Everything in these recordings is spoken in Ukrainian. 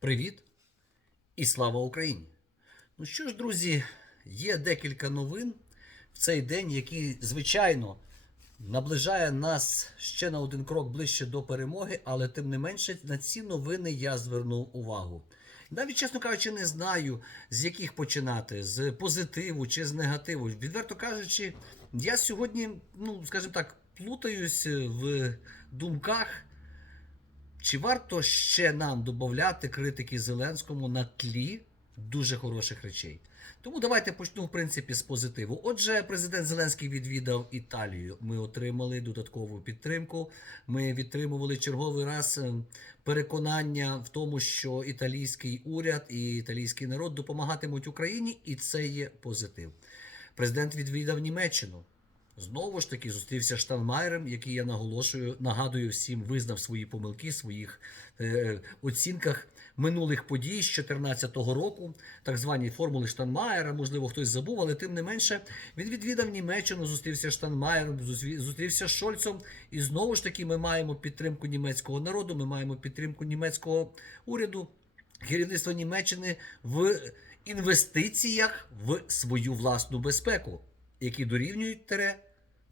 Привіт і слава Україні! Ну що ж, друзі, є декілька новин в цей день, який, звичайно, наближає нас ще на один крок ближче до перемоги, але тим не менше на ці новини я звернув увагу. Навіть, чесно кажучи, не знаю, з яких починати, з позитиву чи з негативу. Відверто кажучи, я сьогодні, ну, скажімо так, плутаюсь в думках. Чи варто ще нам додати критики Зеленському на тлі дуже хороших речей? Тому давайте почну в принципі з позитиву. Отже, президент Зеленський відвідав Італію. Ми отримали додаткову підтримку. Ми відтримували черговий раз е, переконання в тому, що італійський уряд і італійський народ допомагатимуть Україні, і це є позитив. Президент відвідав Німеччину. Знову ж таки зустрівся Штанмайером, який я наголошую, нагадую всім, визнав свої помилки, своїх е, оцінках минулих подій з 2014 року, так звані формули Штанмаєра. Можливо, хтось забув, але тим не менше він відвідав Німеччину, зустрівся Штанмаєром, зустрі- зустрівся з Шольцом. І знову ж таки, ми маємо підтримку німецького народу, ми маємо підтримку німецького уряду, керівництва Німеччини в інвестиціях в свою власну безпеку, які дорівнюють тере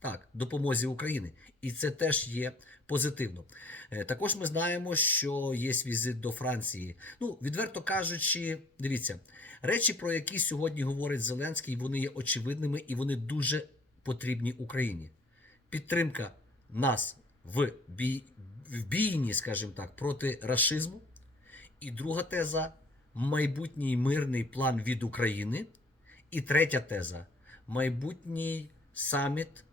так, допомозі України. І це теж є позитивно. Е, Також ми знаємо, що є візит до Франції. Ну, відверто кажучи, дивіться, речі, про які сьогодні говорить Зеленський, вони є очевидними і вони дуже потрібні Україні. Підтримка нас в, бій, в бійні, скажімо так, проти рашизму. І друга теза майбутній мирний план від України. І третя теза майбутній саміт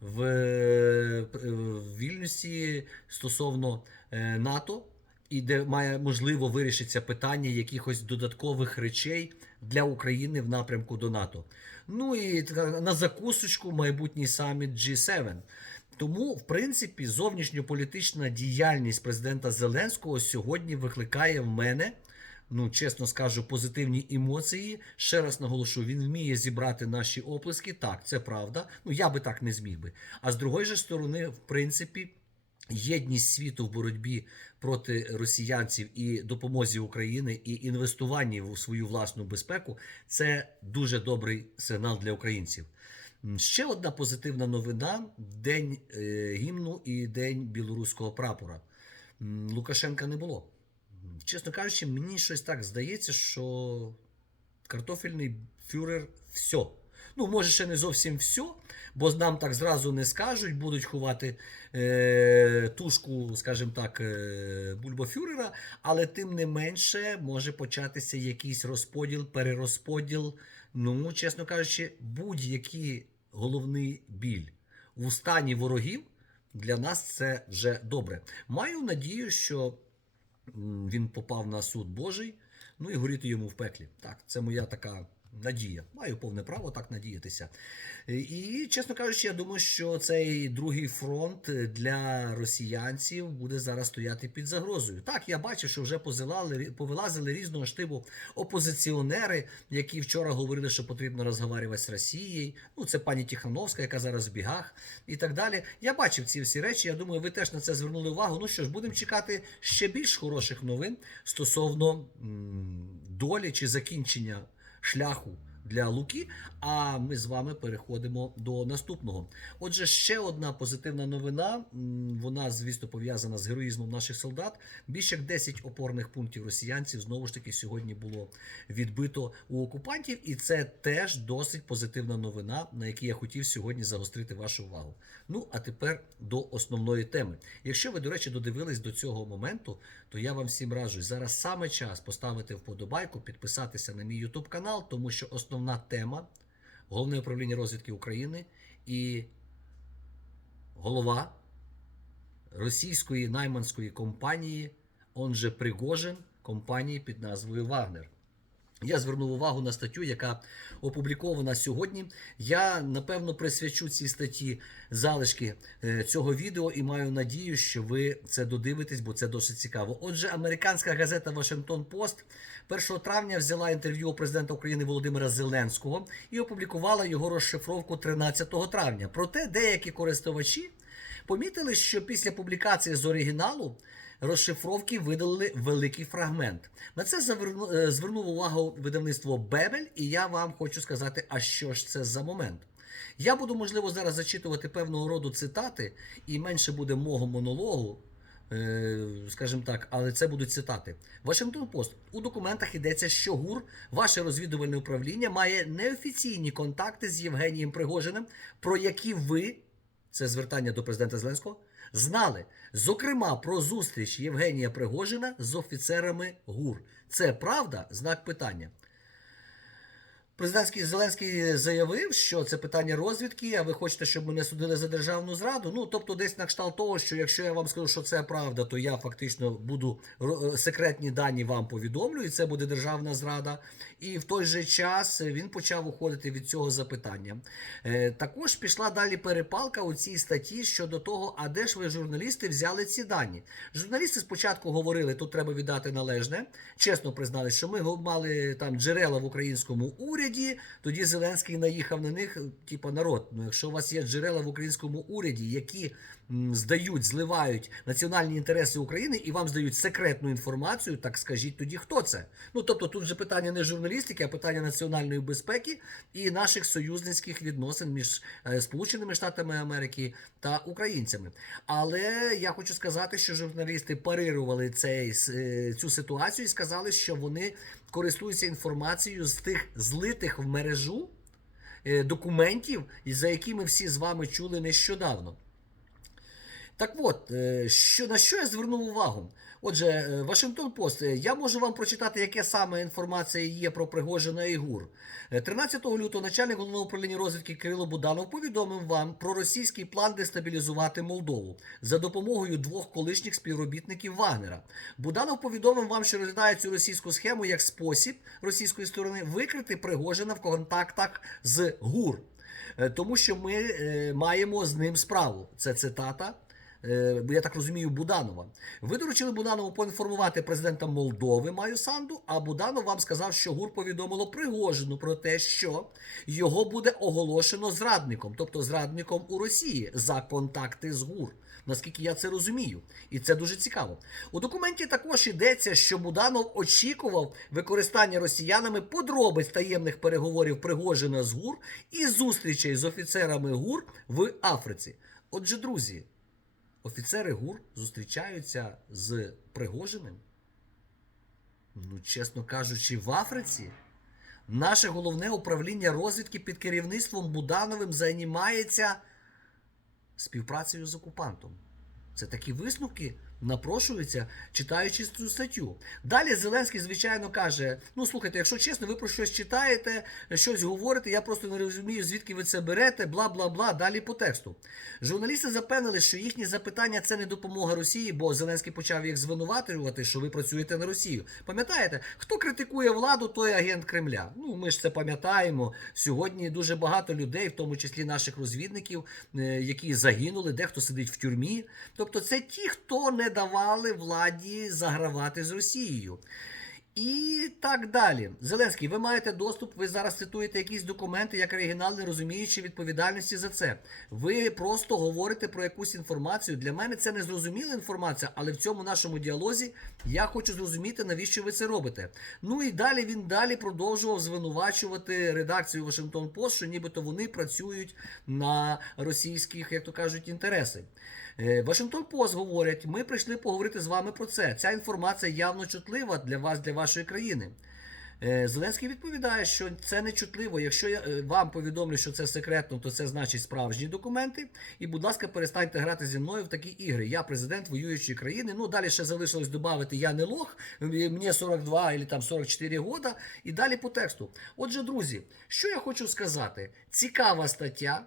в, е, в Вільнюсі стосовно е, НАТО, і де має можливо вирішиться питання якихось додаткових речей для України в напрямку до НАТО. Ну і на закусочку майбутній саміт G7. Тому, в принципі, зовнішньополітична діяльність президента Зеленського сьогодні викликає в мене ну чесно скажу, позитивні емоції. Ще раз наголошу, він вміє зібрати наші оплески. Так, це правда. Ну я би так не зміг би. А з другої ж сторони, в принципі. Єдність світу в боротьбі проти росіянців і допомозі України і інвестуванні в свою власну безпеку це дуже добрий сигнал для українців. Ще одна позитивна новина: день е, гімну і день білоруського прапора. Лукашенка не було. Чесно кажучи, мені щось так здається, що картофельний фюрер все. Ну, може, ще не зовсім все, бо нам так зразу не скажуть, будуть ховати е, тушку, скажімо так, е, бульбофюрера, але тим не менше може початися якийсь розподіл, перерозподіл. Ну, чесно кажучи, будь-який головний біль у стані ворогів для нас це вже добре. Маю надію, що він попав на суд Божий, ну і горіти йому в пеклі. Так, це моя така надія. Маю повне право так надіятися. І, чесно кажучи, я думаю, що цей другий фронт для росіянців буде зараз стояти під загрозою. Так, я бачив, що вже позилали, повилазили різного штибу опозиціонери, які вчора говорили, що потрібно розговорювати з Росією. Ну, це пані Тихановська, яка зараз в бігах, і так далі. Я бачив ці всі речі. Я думаю, ви теж на це звернули увагу. Ну що ж, будемо чекати ще більш хороших новин стосовно м, долі чи закінчення шляху для Луки. А ми з вами переходимо до наступного. Отже, ще одна позитивна новина. Вона, звісно, пов'язана з героїзмом наших солдат. Більше як 10 опорних пунктів росіянців знову ж таки сьогодні було відбито у окупантів, і це теж досить позитивна новина, на якій я хотів сьогодні загострити вашу увагу. Ну а тепер до основної теми. Якщо ви, до речі, додивились до цього моменту, то я вам всім раджу зараз саме час поставити вподобайку, підписатися на мій YouTube канал, тому що основна тема головне управління розвідки України і голова російської найманської компанії, он же Пригожин, компанії під назвою Вагнер. Я звернув увагу на статтю, яка опублікована сьогодні. Я напевно присвячу цій статті залишки е, цього відео і маю надію, що ви це додивитесь, бо це досить цікаво. Отже, американська газета Вашингтон Пост 1 травня взяла інтерв'ю у президента України Володимира Зеленського і опублікувала його розшифровку 13 травня. Проте деякі користувачі помітили, що після публікації з оригіналу розшифровки видалили великий фрагмент. На це е, звернув увагу видавництво Бебель, і я вам хочу сказати, а що ж це за момент. Я буду, можливо, зараз зачитувати певного роду цитати, і менше буде мого монологу, е, скажімо так, але це будуть цитати. Вашингтон Пост у документах йдеться, що ГУР, ваше розвідувальне управління, має неофіційні контакти з Євгенієм Пригожиним, про які ви, це звертання до президента Зеленського, знали. Зокрема, про зустріч Євгенія Пригожина з офіцерами ГУР. Це правда? Знак питання. Президентський Зеленський заявив, що це питання розвідки, а ви хочете, щоб мене судили за державну зраду. Ну тобто, десь на кшталт того, що якщо я вам скажу, що це правда, то я фактично буду е, секретні дані вам повідомлю, і це буде державна зрада. І в той же час він почав уходити від цього запитання. Е, Також пішла далі перепалка у цій статті щодо того, а де ж ви журналісти взяли ці дані. Журналісти спочатку говорили, тут треба віддати належне. Чесно признали, що ми мали там джерела в українському уряді. Тоді Зеленський наїхав на них, типа народ. Ну, якщо у вас є джерела в українському уряді, які здають, зливають національні інтереси України і вам здають секретну інформацію, так скажіть тоді, хто це? Ну тобто, тут вже питання не журналістики, а питання національної безпеки і наших союзницьких відносин між е, Сполученими Штатами Америки та українцями. Але я хочу сказати, що журналісти парирували цей, е, цю ситуацію і сказали, що вони користуються інформацією з тих злитих в мережу е, документів, за які ми всі з вами чули нещодавно. Так от, е, що, на що я звернув увагу? Отже, е, Вашингтон Пост, е, я можу вам прочитати, яке саме інформація є про Пригожина і ГУР. Е, 13 лютого начальник головного управління розвідки Кирило Буданов повідомив вам про російський план дестабілізувати Молдову за допомогою двох колишніх співробітників Вагнера. Буданов повідомив вам, що розглядає цю російську схему як спосіб російської сторони викрити Пригожина в контактах з ГУР. Е, Тому що ми е, маємо з ним справу. Це цитата. Е, Я так розумію, Буданова. Ви доручили Буданову поінформувати президента Молдови Маю Санду, а Буданов вам сказав, що ГУР повідомило Пригожину про те, що його буде оголошено зрадником, тобто зрадником у Росії за контакти з ГУР. Наскільки я це розумію, і це дуже цікаво. У документі також йдеться, що Буданов очікував використання росіянами подробиць таємних переговорів Пригожина з ГУР і зустрічей з офіцерами ГУР в Африці. Отже, друзі, офіцери ГУР зустрічаються з Пригожиним. Ну, чесно кажучи, в Африці. Наше головне управління розвідки під керівництвом Будановим займається співпрацею з окупантом. Це такі висновки напрошуються, читаючи цю статтю. Далі Зеленський, звичайно, каже: ну слухайте, якщо чесно, ви про щось читаєте, щось говорите, я просто не розумію, звідки ви це берете, бла бла бла. Далі по тексту. Журналісти запевнили, що їхні запитання це не допомога Росії, бо Зеленський почав їх звинувачувати, що ви працюєте на Росію. Пам'ятаєте, хто критикує владу, той агент Кремля. Ну ми ж це пам'ятаємо. Сьогодні дуже багато людей, в тому числі наших розвідників, е, які загинули, дехто сидить в тюрмі. Тобто, це ті, хто не давали владі загравати з Росією. І так далі. Зеленський, ви маєте доступ, ви зараз цитуєте якісь документи, як оригінал, не розуміючи відповідальності за це. Ви просто говорите про якусь інформацію. Для мене це не зрозуміла інформація, але в цьому нашому діалозі я хочу зрозуміти, навіщо ви це робите. Ну і далі він далі продовжував звинувачувати редакцію Вашингтон Пост, що нібито вони працюють на російських, як то кажуть, інтереси. Е, Вашингтон Пост говорять, ми прийшли поговорити з вами про це. Ця інформація явно чутлива для вас, для вашої країни. Е, Зеленський відповідає, що це не чутливо. Якщо я е, вам повідомлю, що це секретно, то це значить справжні документи. І, будь ласка, перестаньте грати зі мною в такі ігри. Я президент воюючої країни. Ну далі ще залишилось додати я не лох, мені 42 або там 44 года. І далі по тексту. Отже, друзі, що я хочу сказати? Цікава стаття.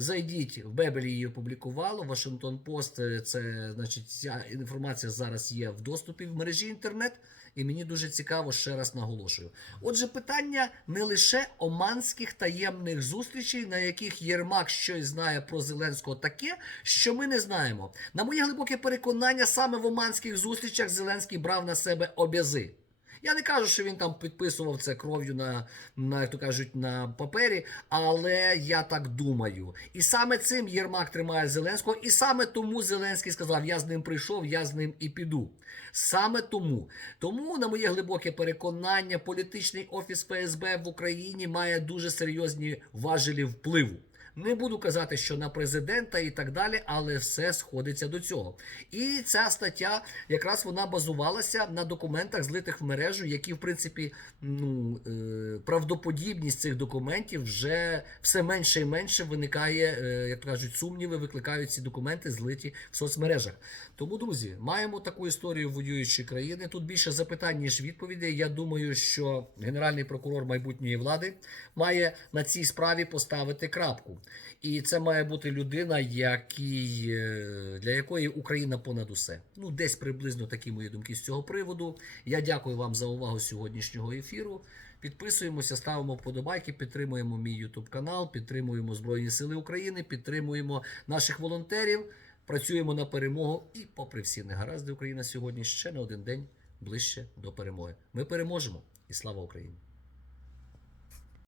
Зайдіть в Бебелі її опублікувало. Вашингтон Пост. е, Це значить ця інформація зараз є в доступі в мережі інтернет. І мені дуже цікаво, ще раз наголошую. Отже, питання не лише оманських таємних зустрічей, на яких Єрмак щось знає про Зеленського таке, що ми не знаємо. На моє глибоке переконання, саме в оманських зустрічах Зеленський брав на себе обязи. Я не кажу, що він там підписував це кров'ю на, на як то кажуть, на папері, але я так думаю. І саме цим Єрмак тримає Зеленського, і саме тому Зеленський сказав: Я з ним прийшов, я з ним і піду. Саме тому. Тому, на моє глибоке переконання, політичний офіс ФСБ в Україні має дуже серйозні важелі впливу. Не буду казати, що на президента і так далі, але все сходиться до цього. І ця стаття якраз вона базувалася на документах, злитих в мережу, які, в принципі, ну е, правдоподібність цих документів вже все менше і менше виникає, е, як кажуть, сумніви, викликають ці документи, злиті в соцмережах. Тому, друзі, маємо таку історію воюючої країни. Тут більше запитань, ніж відповідей. Я думаю, що генеральний прокурор майбутньої влади має на цій справі поставити крапку. І це має бути людина, який, е, для якої Україна понад усе. Ну, десь приблизно такі мої думки з цього приводу. Я дякую вам за увагу сьогоднішнього ефіру. Підписуємося, ставимо вподобайки, підтримуємо мій YouTube канал, підтримуємо Збройні Сили України, підтримуємо наших волонтерів, працюємо на перемогу. І, попри всі негаразди, Україна сьогодні ще на один день ближче до перемоги. Ми переможемо і слава Україні!